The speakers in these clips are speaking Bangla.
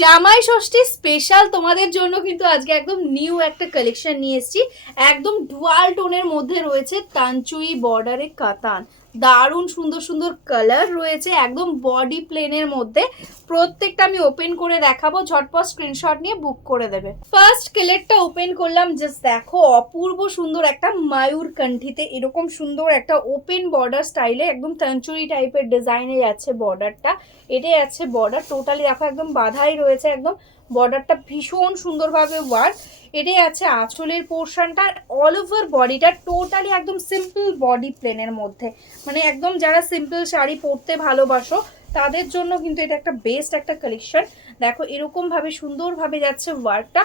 জামাই ষষ্ঠী স্পেশাল তোমাদের জন্য কিন্তু আজকে একদম নিউ একটা কালেকশন নিয়ে এসেছি। একদম ডুয়াল টোনের মধ্যে রয়েছে তানচুই বর্ডারে কাতান। দারুণ সুন্দর সুন্দর কালার রয়েছে, একদম বডি প্লেনের মধ্যে। প্রত্যেকটা আমি ওপেন করে দেখাবো, ঝটপট স্ক্রিনশট নিয়ে বুক করে দেবে। ফার্স্ট কালারটা ওপেন করলাম, জাস্ট দেখো অপূর্ব সুন্দর একটা মায়ূর কণ্ঠিতে এরকম সুন্দর একটা ওপেন বর্ডার স্টাইলে একদম তানচুরি টাইপের ডিজাইনে যাচ্ছে বর্ডারটা। এটাই আছে বর্ডার, টোটালি দেখো একদম বাঁধাই রয়েছে, একদম বর্ডারটা ভীষণ সুন্দরভাবে ওয়ার্ক। এটাই আছে আঁচলের পোর্শনটা, অল ওভার বডিটা টোটালি একদম সিম্পল বডি প্লেনের মধ্যে। মানে একদম যারা সিম্পল শাড়ি পরতে ভালোবাসো তাদের জন্য কিন্তু এটা একটা বেস্ট একটা কালেকশন। দেখো এরকম ভাবে সুন্দরভাবে যাচ্ছে ওয়ার্কটা,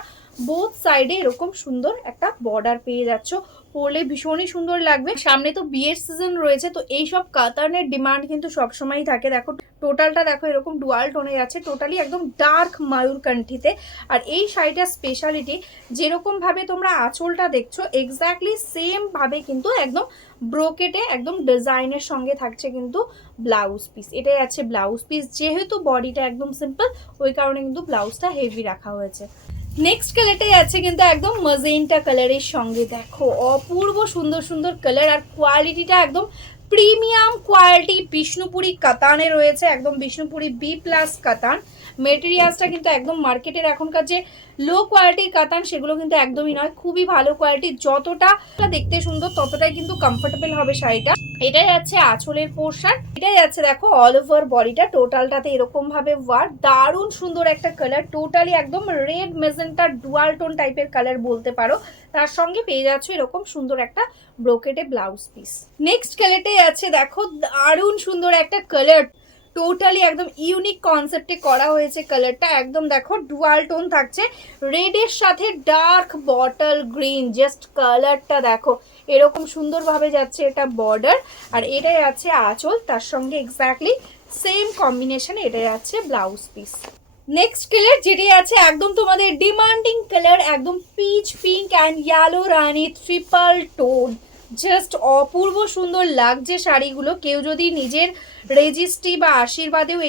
বোথ সাইডে এরকম সুন্দর একটা বর্ডার পেয়ে যাচ্ছ, পরলে ভীষণই সুন্দর লাগবে। সামনে তো বিয়ের সিজন রয়েছে, তো এইসব কাতানের ডিমান্ড কিন্তু সবসময়ই থাকে। দেখো টোটালটা দেখো এরকম ডুয়াল টোনে যাচ্ছে, টোটালি একদম ডার্ক মায়ূর কণ্ঠিতে। আর এই শাড়িটার স্পেশালিটি, যেরকম ভাবে তোমরা আঁচলটা দেখছো এক্স্যাক্টলি সেম ভাবে কিন্তু একদম ব্রোকেটে একদম ডিজাইনের সঙ্গে থাকছে কিন্তু ব্লাউজ পিস। এটাই আছে ব্লাউজ পিস, যেহেতু বডিটা একদম সিম্পল ওই কারণে কিন্তু ব্লাউজটা হেভি রাখা হয়েছে। নেক্সট কালারটাই আছে কিন্তু একদম মজেন্টা কালারের সঙ্গে। দেখো অপূর্ব সুন্দর সুন্দর কালার, আর কোয়ালিটিটা একদম প্রিমিয়াম কোয়ালিটি বিষ্ণুপুরি কাতানে রয়েছে, একদম বিষ্ণুপুরি B+ কাতান। মেটেরিয়ালসটা কিন্তু একদম মার্কেটের এখনকার যে লো কোয়ালিটির কাতান সেগুলো কিন্তু একদমই নয়, খুবই ভালো কোয়ালিটি। যতটা দেখতে সুন্দর ততটাই কিন্তু কমফোর্টেবল হবে শাড়িটা। এটাই আছে আঁচলের পোর্শন, এটাই আছে দেখো অল ওভার বডিটা টোটালটাতে এরকম ভাবে ওয়ার্ক। দারুণ সুন্দর একটা কালার, টোটালি একদম রেড মেজেন্টা ডুয়াল টোন টাইপের কালার বলতে পারো। তার সঙ্গে পেয়ে যাচ্ছ এরকম সুন্দর একটা ব্রোকেটে ব্লাউজ পিস। নেক্সট কালারটাই আছে দেখো দারুণ সুন্দর একটা কালার, টোটালি একদম ইউনিক কনসেপ্টে করা হয়েছে কালারটা। একদম দেখো ডুয়াল টোন থাকছে, রেডের সাথে ডার্ক বটল গ্রিন, জাস্ট কালারটা দেখো এরকম সুন্দরভাবে যাচ্ছে এটা বর্ডার। আর এটাই আছে আঁচল, তার সঙ্গে এক্স্যাক্টলি সেম কম্বিনেশনে এটাই আছে ব্লাউজ পিস। নেক্সট কালার যেটি আছে একদম তোমাদের ডিমান্ডিং কালার, একদম peach pink and yellow Rani triple tone. Just অপূর্ব সুন্দর লাগছে শাড়িগুলো। কেউ যদি নিজের রেজিস্ট্রি বা আশীর্বাদেও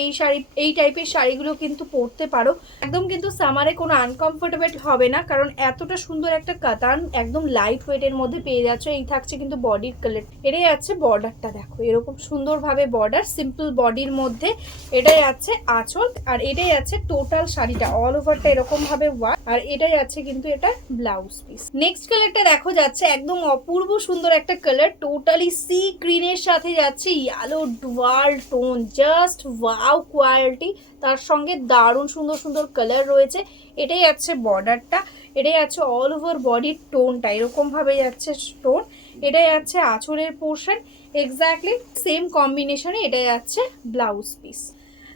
এই টাইপের শাড়িগুলো কিন্তু পরতে পারো, একদম কিন্তু সামারে কোনো আনকমফোর্টেবল হবে না, কারণ এতটা সুন্দর একটা কাতান একদম লাইট ওয়েটের মধ্যে পেয়ে যাচ্ছে। এই থাকছে কিন্তু বডির কালার, এটাই আছে বর্ডারটা দেখো এরকম সুন্দরভাবে বর্ডার সিম্পল বডির মধ্যে। এটাই আছে আঁচল, আর এটাই আছে টোটাল শাড়িটা অল ওভারটা এরকম ভাবে ওয়ার্ক। আর এটাই আছে কিন্তু এটা ব্লাউজ পিস। নেক্সট কালারটা দেখো যাচ্ছে একদম অপূর্ব সুন্দর একটা কালার, টোটালি সি গ্রিনের সাথে যাচ্ছে yellow dual tone, just wow quality. তার সঙ্গে দারুণ সুন্দর সুন্দর কালার রয়েছে। এটাই আছে বর্ডারটা, এটাই আছে অল ওভার বডির টোনটা এরকম ভাবে যাচ্ছে টোন। এটাই আছে আঁচলের পোর্শন, এক্স্যাক্টলি সেম কম্বিনেশনে এটাই আছে ব্লাউজ পিস।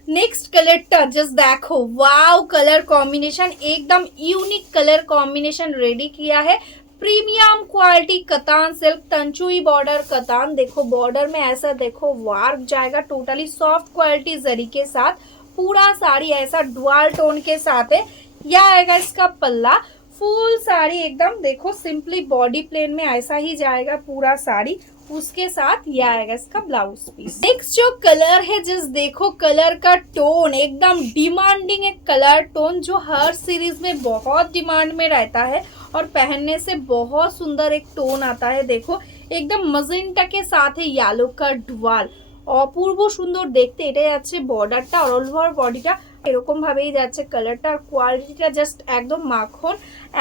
नेक्स्ट कलरটা जस्ट देखो वाओ कलर कॉम्बिनेशन, एकदम यूनिक कलर कॉम्बिनेशन रेडी किया है। Premium quality कतान silk Tanchoi border कतान, देखो बॉर्डर में ऐसा देखो वार्क जाएगा, टोटली सॉफ्ट क्वालिटी जरी के साथ। पूरा साड़ी ऐसा डुअल टोन के साथ है। यह आएगा इसका पल्ला, फुल साड़ी एकदम देखो सिंपली बॉडी प्लेन में ऐसा ही जाएगा पूरा साड़ी। उसके साथ ये आएगा इसका ब्लाउज पीस। नेक्स्ट जो कलर है जस्ट देखो कलर का टोन, एकदम डिमांडिंग एक कलर टोन जो हर सीरीज में बहुत डिमांड में रहता है और पहनने से बहुत सुंदर एक टोन आता है। देखो एकदम मजेंटा के साथ है येलो का डुअल, অপূর্ব সুন্দর দেখতে। এটাই আছে বর্ডারটা, অল ওভার বডিটা এরকম ভাবেই যাচ্ছে কালারটা। আর কোয়ালিটিটা জাস্ট একদম মাখন,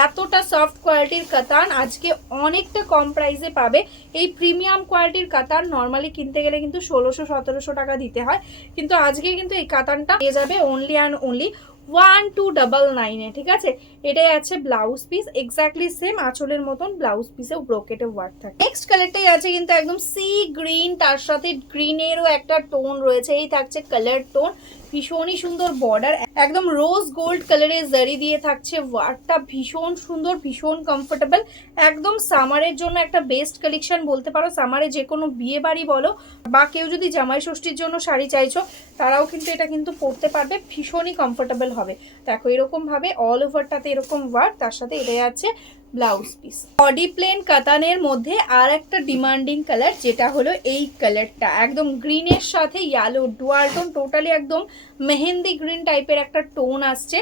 এতটা সফট কোয়ালিটির কাতান আজকে অনেকটা কম প্রাইসে পাবে। এই প্রিমিয়াম কোয়ালিটির কাতান নর্মালি কিনতে গেলে কিন্তু 1600-1700 টাকা দিতে হয়, কিন্তু আজকে কিন্তু এই কাতানটা পেয়ে যাবে অনলি অ্যান্ড অনলি 1299-এ। ঠিক আছে, এটাই আছে ব্লাউজ পিস, এক্স্যাক্টলি সেম আঁচলের মতন ব্লাউজ পিসেও ব্রোকেটে ওয়ার্ক থাকে। নেক্সট কালারটাই আছে কিন্তু একদম সি গ্রিন, তার সাথে গ্রিনেরও একটা টোন রয়েছে। এই থাকছে কালার টোন, ভীষণই সুন্দর বর্ডার, একদম রোজ গোল্ড কালারের জারি দিয়ে থাকছে ওয়ার্কটা, ভীষণ সুন্দর ভীষণ কমফোর্টেবল। একদম সামারের জন্য একটা বেস্ট কালেকশন বলতে পারো। সামারে যে কোনো বিয়ে বাড়ি বলো বা কেউ যদি জামাই ষষ্ঠীর জন্য শাড়ি চাইছো তারাও কিন্তু এটা কিন্তু পরতে পারবে, ভীষণই কমফোর্টেবল হবে। দেখো এরকম ভাবে অল ওভারটাতে এরকম ওয়ার্ক, তার সাথে এটাই আছে ব্লাউজ পিস। বডি প্লেন কাতানের মধ্যে আর একটা ডিমান্ডিং কালার, যেটা হলো এই কালারটা, একদম গ্রিনের সাথে ইয়েলো ডুয়াল টোন, টোটালি একদম মেহেন্দি গ্রিন টাইপের একটা টোন আসছে।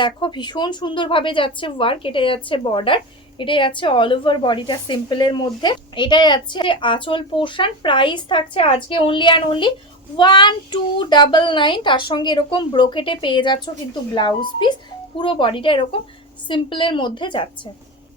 দেখো ভীষণ সুন্দরভাবে যাচ্ছে ওয়ার্ক, এটা যাচ্ছে বর্ডার, এটা যাচ্ছে অল ওভার বডিটা সিম্পলের মধ্যে, এটা যাচ্ছে আঁচল পোর্শন। প্রাইস থাকছে আজকে অনলি অ্যান্ড অনলি 1299। তার সঙ্গে এরকম ব্রোকেটে পেয়ে যাচ্ছ কিন্তু ব্লাউজ পিস, পুরো বডিটা এরকম সিম্পলের মধ্যে যাচ্ছে।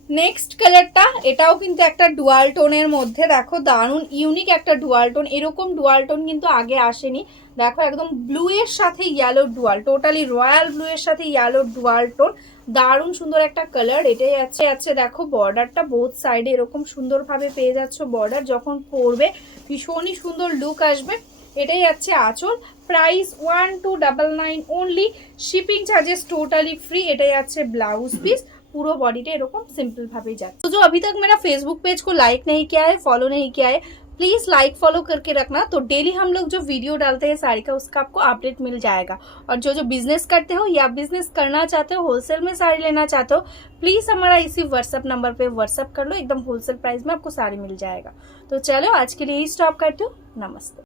নেক্সট কালারটা, এটাও কিন্তু একটা ডুয়াল টোনের মধ্যে, দেখো দারুণ ইউনিক একটা ডুয়াল টোন, এরকম ডুয়াল টোন কিন্তু আগে আসেনি। দেখো একদম ব্লু এর সাথে yellow dual, totally royal blue এর সাথে ইয়েলো ডুয়াল টোন, দারুণ সুন্দর একটা কালার। এটাই আছে দেখো বর্ডারটা বোথ সাইডে এরকম সুন্দরভাবে পেয়ে যাচ্ছ বর্ডার, যখন পরবে ভীষণই সুন্দর লুক আসবে। এটাই যাচ্ছে আঁচল। Price 1299 only, shipping charges totally free. এটাই যাচ্ছে ব্লাউজ পিস, पूरा बॉडीটা এরকম सिंपल ভাবেই যাচ্ছে। तो जो अभी तक मेरा फेसबुक पेज को लाइक नहीं किया है, फॉलो नहीं किया है, प्लीज लाइक फॉलो करके रखना, तो डेली हम लोग जो वीडियो डालते हैं साड़ी का उसका आपको अपडेट मिल जाएगा। और जो जो बिजनेस करते हो या बिजनेस करना चाहते हो, होलसेल में साड़ी लेना चाहते हो, प्लीज हमारा इसी व्हाट्सएप नंबर पे व्हाट्सएप कर लो, एकदम होलसेल प्राइस में आपको साड़ी मिल जाएगा। तो चलो आज के लिए ही स्टॉप करती हूँ, नमस्ते।